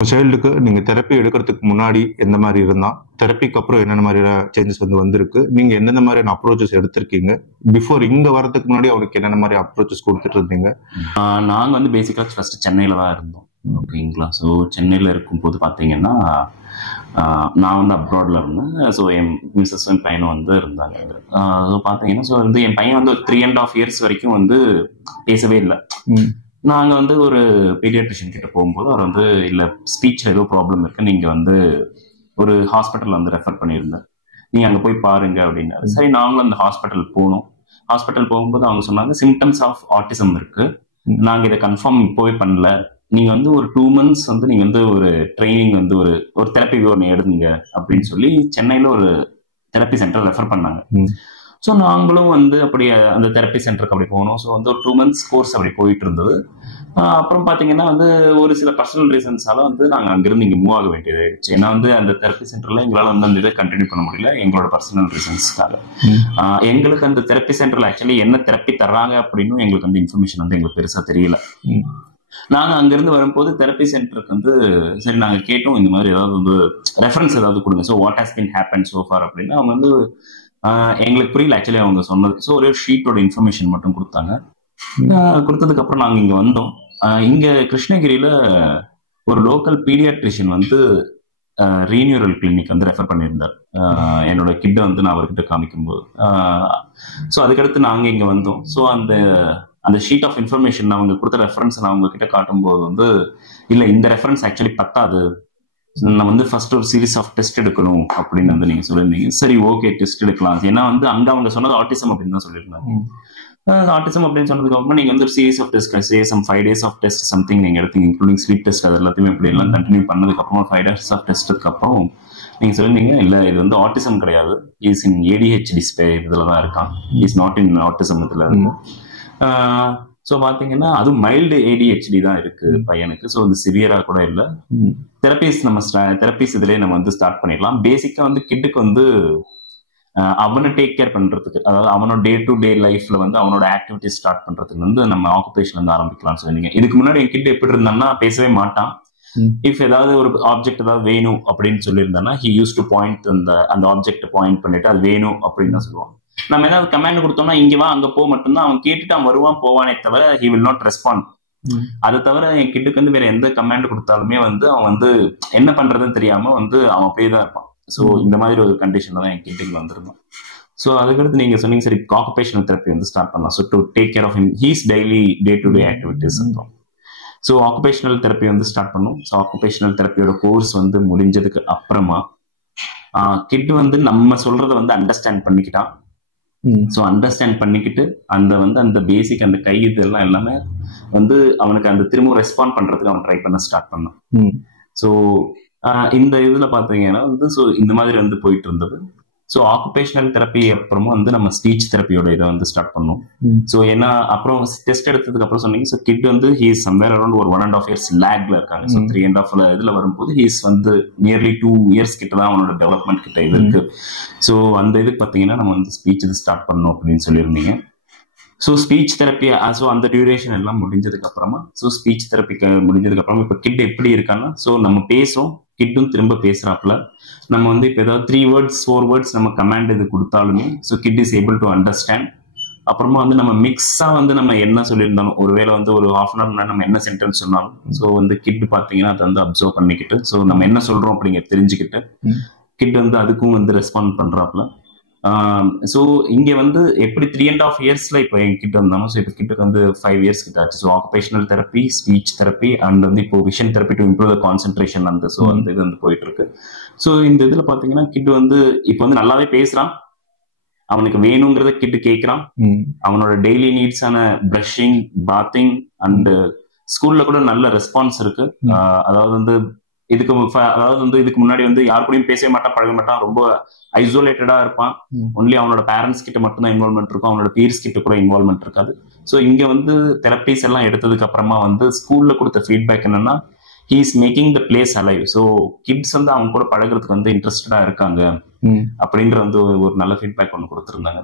சைல்டுக்கு நீங்க தெரப்பி எடுக்கிறதுக்கு முன்னாடி எந்த மாதிரி இருந்தா, தெரப்பிக்கு அப்புறம் என்னென்ன மாதிரியான சேஞ்சஸ் வந்திருக்கு? நீங்க எந்தெந்த மாதிரியான அப்ரோச்சஸ் எடுத்திருக்கீங்க? பிஃபோர் இங்க வரதுக்கு முன்னாடி அவருக்கு என்னென்ன மாதிரி அப்ரோச்சஸ் குடுத்துட்டு இருந்தீங்க? நாங்க வந்து பேசிக்கா ஃபர்ஸ்ட் சென்னையில தான் இருந்தோம். ஓகேங்களா. ஸோ சென்னையில இருக்கும்போது பார்த்தீங்கன்னா, நான் வந்து அப்ராட்ல இருந்தேன். ஸோ என் மிஸ்ஸஸ் என் பையனும் வந்து இருந்தாங்க. ஸோ பார்த்தீங்கன்னா, ஸோ வந்து என் பையன் வந்து ஒரு 3.5 இயர்ஸ் வரைக்கும் வந்து பேசவே இல்லை. நாங்க வந்து ஒரு பீடியாட்ரிஷியன் கிட்ட போகும்போது அவர் வந்து இல்ல ஸ்பீச் ஏதோ ப்ராப்ளம் இருக்கு, நீங்க வந்து ஒரு ஹாஸ்பிட்டல் வந்து ரெஃபர் பண்ணியிருந்தார், நீங்க அங்க போய் பாருங்க அப்படின்னாரு. சரி, நாங்களும் அந்த ஹாஸ்பிட்டல் போனோம். ஹாஸ்பிட்டல் போகும்போது அவங்க சொன்னாங்க சிம்டம்ஸ் ஆஃப் ஆட்டிசம் இருக்கு, நாங்க இதை கன்ஃபார்ம் இப்போவே பண்ணல, நீங்க வந்து ஒரு 2 months வந்து நீங்க வந்து ஒரு ட்ரைனிங் வந்து ஒரு தெரப்பி ஒன்று எடுங்க அப்படின்னு சொல்லி சென்னையில ஒரு தெரப்பி சென்டர் ரெஃபர் பண்ணாங்க. ஸோ நாங்களும் வந்து அப்படி அந்த தெரப்பி சென்டருக்கு அப்படி போனோம். ஸோ வந்து ஒரு 2 months கோர்ஸ் அப்படி போயிட்டு இருந்தது. அப்புறம் பார்த்தீங்கன்னா வந்து ஒரு சில பர்சனல் ரீசன்ஸால வந்து நாங்கள் அங்கிருந்து இங்கே மூவ் ஆக வேண்டியது ஆயிடுச்சு. ஏன்னா வந்து அந்த தெரப்பி சென்டர்ல எங்களால் வந்து அந்த இதை கண்டினியூ பண்ண முடியல, எங்களோட பர்சனல் ரீசன்ஸ்க்காக. எங்களுக்கு அந்த தெரப்பி சென்டர்ல ஆக்சுவலி என்ன தெரப்பி தர்றாங்க அப்படின்னு எங்களுக்கு வந்து இன்ஃபர்மேஷன் வந்து எங்களுக்கு பெருசா தெரியல. நாங்க அங்கிருந்து வரும்போது தெரப்பி சென்டருக்கு வந்து சரி நாங்க கேட்டோம், இந்த மாதிரி ஏதாவது வந்து ரெஃபரன்ஸ் ஏதாவது கொடுங்க, so what has been happen so for அப்படின்னு. அவங்க வந்து எங்களுக்கு புரியல ஆக்சுவலி அவங்க சொன்னது. ஸோ ஒரே ஷீட்டோட இன்ஃபர்மேஷன் மட்டும் கொடுத்தாங்க. கொடுத்ததுக்கு அப்புறம் நாங்க இங்க வந்தோம். இங்க கிருஷ்ணகிரியில ஒரு லோக்கல் பீடியாட்ரிஷியன் வந்து ரீனியூரல் கிளினிக் வந்து ரெஃபர் பண்ணியிருந்தார் என்னோட கிட்ட வந்து நான் அவர்கிட்ட காமிக்கும்போது. ஸோ அதுக்கடுத்து நாங்க இங்க வந்தோம். ஸோ அந்த ஷீட் ஆஃப் இன்ஃபர்மேஷன் அவங்க கொடுத்த ரெஃபரன்ஸ் நான் அவங்க கிட்ட காட்டும்போது வந்து இல்ல இந்த ரெஃபரன்ஸ் ஆக்சுவலி பத்தாது, நம்ம வந்து ஃபர்ஸ்ட் ஒரு சீரீஸ் ஆஃப் டெஸ்ட் எடுக்கணும் அப்படின்னு வந்து நீங்க சொல்லியிருந்தீங்க. சரி, ஓகே, டெஸ்ட் எடுக்கலாம். ஏன்னா வந்து அங்க அவங்க சொன்னது ஆட்டிசம் அப்படின்னு தான் சொல்லியிருந்தாங்க. ஆட்டிசம் அப்படின்னு சொன்னதுக்கு அப்புறம் நீங்க வந்து ஒரு series of test 5 days of test something நீங்க எடுத்தீங்க, இன்க்ளூடிங் ஸ்லீப் டெஸ்ட், அது எல்லாத்தையுமே இப்படி எல்லாம் கண்டினியூ பண்ணதுக்கு அப்புறம் 5 days ஆஃப் டெஸ்ட்டுக்கு அப்புறம் நீங்க சொல்லியிருந்தீங்க இல்ல இது வந்து ஆட்டிசம் கிடையாது, இஸ் இன் ADHD இதுல தான் இருக்கான், இஸ் நாட் இன் ஆட்டிசம் இதுல இருக்கு. ஸோ பார்த்தீங்கன்னா அதுவும் மைல்டு ADHD தான் இருக்கு பையனுக்கு. ஸோ அது சிவியரா கூட இல்லை. தெரப்பிஸ் இதுலேயே நம்ம வந்து ஸ்டார்ட் பண்ணிடலாம். பேசிக்கா வந்து கிட்டுக்கு வந்து அவனை டேக் கேர் பண்றதுக்கு, அதாவது அவனோட டே டு டே லைஃப்ல வந்து அவனோட ஆக்டிவிட்டிஸ் ஸ்டார்ட் பண்றதுக்கு வந்து நம்ம ஆக்குபேஷன்ல இருந்து ஆரம்பிக்கலாம்னு சொன்னீங்க. இதுக்கு முன்னாடி என் கிட்ட எப்படி இருந்தான்னா பேசவே மாட்டான். இஃப் ஏதாவது ஒரு ஆப்ஜெக்ட் ஏதாவது வேணும் அப்படின்னு சொல்லியிருந்தானா ஹி யூஸ் டு பாயிண்ட் அந்த ஆப்ஜெக்ட் பாயிண்ட் பண்ணிட்டு அது வேணும் அப்படின்னு தான் சொல்லுவான். நம்ம ஏதாவது கமாண்ட் கொடுத்தோம்னா இங்க வா அங்க போ மட்டும்தான் அவன் கேட்டுட்டு அவன் வருவான் போவானே தவிர ஹி வில் நாட் ரெஸ்பாண்ட். அதை தவிர என் கிட்டுக்கு வந்து வேற எந்த கமாண்ட் கொடுத்தாலுமே வந்து அவன் வந்து என்ன பண்றதுன்னு தெரியாம வந்து அவன் அப்படியே தான் இருப்பான். ஸோ இந்த மாதிரி ஒரு கண்டிஷன்ல தான் என் கிட்டுக்கு வந்திருந்தான். ஸோ அதுக்கடுத்து நீங்க சொன்னீங்க சரி ஆக்குபேஷனல் தெரப்பி வந்து ஸ்டார்ட் பண்ணலாம். So to take care of him his daily day to day activities. So occupational therapy வந்து ஸ்டார்ட் பண்ணும். ஸோ ஆக்குபேஷனல் தெரப்பியோட கோர்ஸ் வந்து முடிஞ்சதுக்கு அப்புறமா கிட் வந்து நம்ம சொல்றதை வந்து அண்டர்ஸ்டாண்ட் பண்ணிக்கிட்டான். ஸோ அண்டர்ஸ்டாண்ட் பண்ணிக்கிட்டு அந்த பேசிக் அந்த கை இதெல்லாம் எல்லாமே வந்து அவனுக்கு அந்த திரும்ப ரெஸ்பாண்ட் பண்றதுக்கு அவன் ட்ரை பண்ண ஸ்டார்ட் பண்ணான். ஸோ இந்த இதுல பாத்தீங்கன்னா வந்து ஸோ இந்த மாதிரி வந்து போயிட்டு இருந்தது. ஸோ ஆக்குபேஷனல் தெரப்பி அப்புறமா வந்து நம்ம ஸ்பீச் தெரப்பியோட இதை வந்து ஸ்டார்ட் பண்ணோம். ஸோ ஏன்னா அப்புறம் டெஸ்ட் எடுத்ததுக்கு அப்புறம் சொன்னீங்க ஸோ கிட் வந்து ஹீஸ் சம்வேர் அரௌண்ட் ஒரு 1.5 years லேக்ல இருக்காங்க. ஸோ 3.5 இதுல வரும்போது ஹீஸ் வந்து நியர்லி 2 years கிட்ட தான் அவனோட டெவலப்மெண்ட் கிட்ட இது இருக்கு. ஸோ அந்த இதுக்கு பாத்தீங்கன்னா நம்ம வந்து ஸ்பீச் இது ஸ்டார்ட் பண்ணணும் அப்படின்னு சொல்லியிருந்தீங்க. ஸோ ஸ்பீச் தெரப்பி ஸோ அந்த டியூரேஷன் எல்லாம் முடிஞ்சதுக்கு அப்புறமா ஸோ ஸ்பீச் தெரப்பிக்கு முடிஞ்சதுக்கு அப்புறமா இப்போ கிட் எப்படி இருக்கான்னா ஸோ நம்ம பேசுறோம், கிட்டும் திரும்ப பேசுறாப்புல. நம்ம வந்து இப்போ ஏதாவது 3 words 4 words நம்ம கமாண்ட் இது கொடுத்தாலுமே so kid is able to understand. அப்புறமா வந்து நம்ம மிக்ஸா வந்து நம்ம என்ன சொல்லியிருந்தாலும் ஒருவேளை வந்து ஒரு 1/2 hour நம்ம என்ன சென்டென்ஸ் சொன்னாலும் ஸோ வந்து கிட் பாத்தீங்கன்னா அதை வந்து அப்சர்வ் பண்ணிக்கிட்டு ஸோ நம்ம என்ன சொல்றோம் அப்படிங்கிறத தெரிஞ்சுக்கிட்டு கிட் வந்து அதுக்கும் வந்து ரெஸ்பாண்ட் பண்றாப்புல. ஸோ இங்க வந்து எப்படி 3.5 yearsல இப்போ என்கிட்ட வந்தாலும் ஸோ இப்போ கிட்ட வந்து 5 years கிட்ட ஆச்சு. So occupational therapy, speech therapy and வந்து இப்போ vision therapy to improve the concentration அந்த ஸோ அந்த இது வந்து போயிட்டு இருக்கு. ஸோ இந்த இதுல பாத்தீங்கன்னா கிட் வந்து இப்போ வந்து நல்லாவே பேசுறான், அவனுக்கு வேணுங்கிறத கிட் கேட்கறான், அவனோட டெய்லி நீட்ஸான பிரஷிங், பாத்திங் அண்ட் ஸ்கூல்ல கூட நல்ல ரெஸ்பான்ஸ் இருக்கு. அதாவது வந்து இதுக்கு முன்னாடி வந்து யாரு கூடயும் பேசவே மாட்டான், பழக மாட்டான், ரொம்ப ஐசோலேட்டடா இருப்பான். ஒன்லி அவனோட பேரண்ட்ஸ் கிட்ட மட்டும் தான் இன்வால்மெண்ட் இருக்கும், அவனோட பீர்ஸ் கிட்ட கூட இன்வால்மெண்ட் இருக்காது. ஸோ இங்க வந்து தெரப்பிஸ் எல்லாம் எடுத்ததுக்கு அப்புறமா வந்து ஸ்கூல்ல கொடுத்த ஃபீட்பேக் என்னன்னா he is making the place alive. So kids வந்து அவங்க கூட பழகிறதுக்கு வந்து இன்ட்ரெஸ்டடா இருக்காங்க அப்படின்ற வந்து ஒரு நல்ல ஃபீட்பேக் ஒன்று கொடுத்துருந்தாங்க.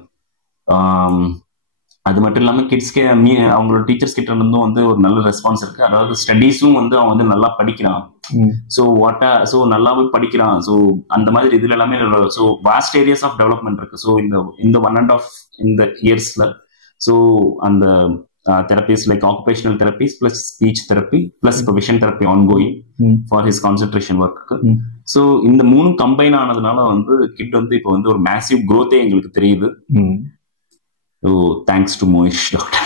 அது மட்டும் இல்லாமல் கிட்ஸ்க்கு அவங்களோட டீச்சர்ஸ் கிட்ட இருந்தும் வந்து ஒரு நல்ல ரெஸ்பான்ஸ் இருக்கு. அதாவது ஸ்டடீஸும் வந்து அவன் வந்து நல்லா படிக்கிறான், ஸோ ஸோ நல்லாவே படிக்கிறான். ஸோ அந்த மாதிரி இதுல எல்லாமே so vast areas of development இருக்கு. ஸோ இந்த 1.5 இந்த இயர்ஸ்ல ஸோ அந்த therapies like occupational therapies plus speech therapy plus vision therapy ongoing for his concentration work. So இந்த 3 கம்பைன் ஆனதுனால வந்து கிட் வந்து இப்போ வந்து ஒரு மேசிவ் growth எங்களுக்கு தெரியுது. So thanks to Monish doctor.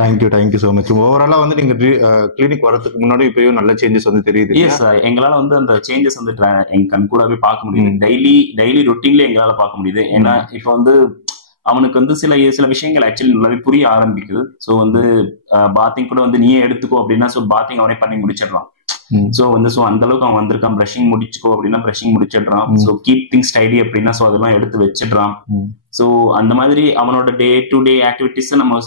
Thank you so much. ஓவராலா வந்து நீங்க கிளினிக் வரதுக்கு முன்னாடி இப்பயும் நல்ல சேஞ்சஸ் வந்து தெரியுது. எஸ், எங்களால வந்து அந்த சேஞ்சஸ் வந்து எங்க கண் கூடவே பார்க்க முடியுது. டெய்லி ரொட்டீன்ல எங்களால பார்க்க முடியுது. ஏன்னா இப்போ வந்து அவனுக்கு வந்து சில விஷயங்கள் ஆக்சுவலி நல்லாவே புரிய ஆரம்பிக்குது. ஸோ வந்து பாத்திங் கூட வந்து நீயே எடுத்துக்கோ அப்படின்னா ஸோ பாத்திங் அவனே பண்ணி முடிச்சிடறான். ஸோ வந்து ஸோ அந்த அளவுக்கு அவன் வந்திருக்கான். பிரஷிங் முடிச்சுக்கோ அப்படின்னா பிரஷிங் முடிச்சிடுறான். ஸோ கீப் திங்ஸ் டைடி அப்படின்னா ஸோ அதெல்லாம் எடுத்து வச்சிடுறான். ஸோ அந்த மாதிரி அவனோட டே டு டே ஆக்டிவிட்டிஸ் நம்ம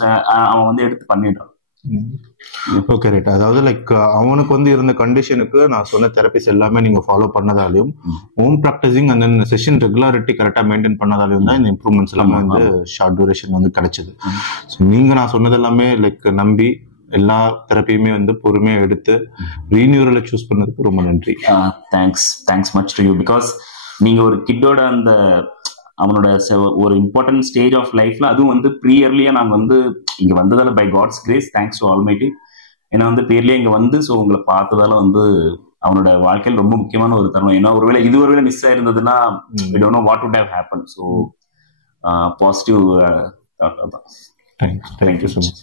அவன் வந்து எடுத்து பண்ணிடுறான். Okay right. அதாவது லைக் அவனுக்கு வந்து இருந்த கண்டிஷனுக்கு நான் சொன்ன தெரபிஸ் எல்லாமே நீங்க ஃபாலோ பண்ணதாலையும் ஹோம் ப்ராக்டிசிங் அந்த செஷன் ரெகுலாரிட்டி கரெக்டா மெயின்டைன் பண்ணதாலையும் தான் இந்த இம்ப்ரூவ்மெண்ட்ஸ் எல்லாமே வந்து ஷார்ட் டியூரேஷன் வந்து கிடைச்சது. ஸோ நீங்க நான் சொன்னது எல்லாமே லைக் நம்பி எல்லா தெரப்பியுமே வந்து பொறுமையா எடுத்து ரீனியூரலை சூஸ் பண்ணதுக்கு ரொம்ப நன்றி. Thanks much to you. Because நீங்க ஒரு கிட்டோட அந்த அவனோட ஒரு இம்பார்ட்டன்ட் ஸ்டேஜ் ஆஃப் லைஃப்ல அதுவும் வந்து ப்ரீயர்லியா நாங்க வந்து இங்க வந்ததால by God's grace thanks to almighty. ஏன்னா வந்து ப்ரீயர்லியா இங்க வந்து ஸோ உங்களை பார்த்ததால வந்து அவனோட வாழ்க்கையில் ரொம்ப முக்கியமான ஒரு தருணம். ஏன்னா ஒருவேளை மிஸ் ஆயிருந்ததுன்னா we don't know what would have happened. So positive. Thank you so much.